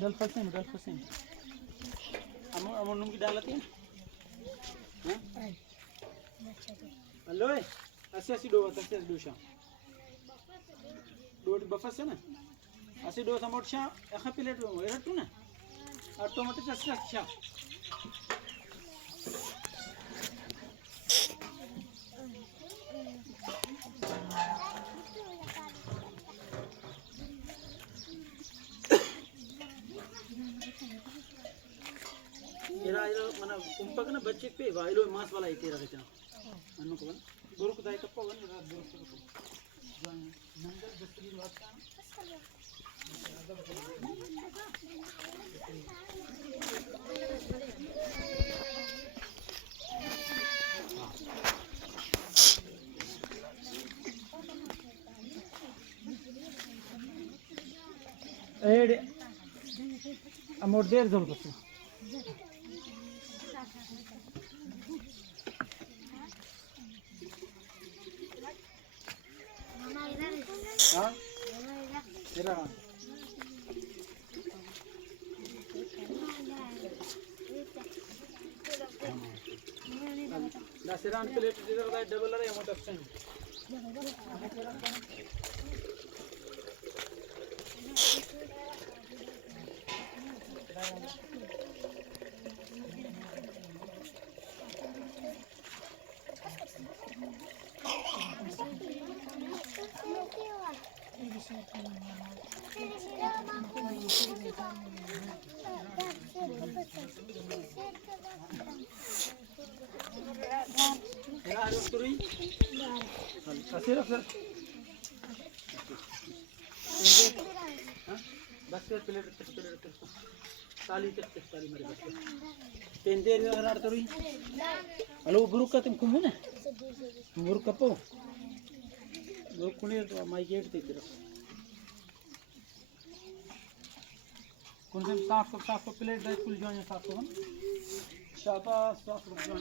dal fasin amon num ki dalatin ha alloy asi do sha do bafasana asi do samot sha ekha plate eratu na R tomato চাষটা sha era mana kumpakana budget pe vailo mas wala ite ragachana annu ko guru ko dai kappo gan era guru ko nangal dastri wasta ede amor der zol ko हाँ तेरा ना Siran plate जिधर का double है amount option बस plate ताली मेरे बस पेंदे अगर आड़ता रही हलो बुरुक का तुम कुम्भू ना बुरुक कपो बुरुक कुने तो माई गेट ते तेरा कौन से साफ प्लेट दाई कुल जो है साफ शाबा साफ जो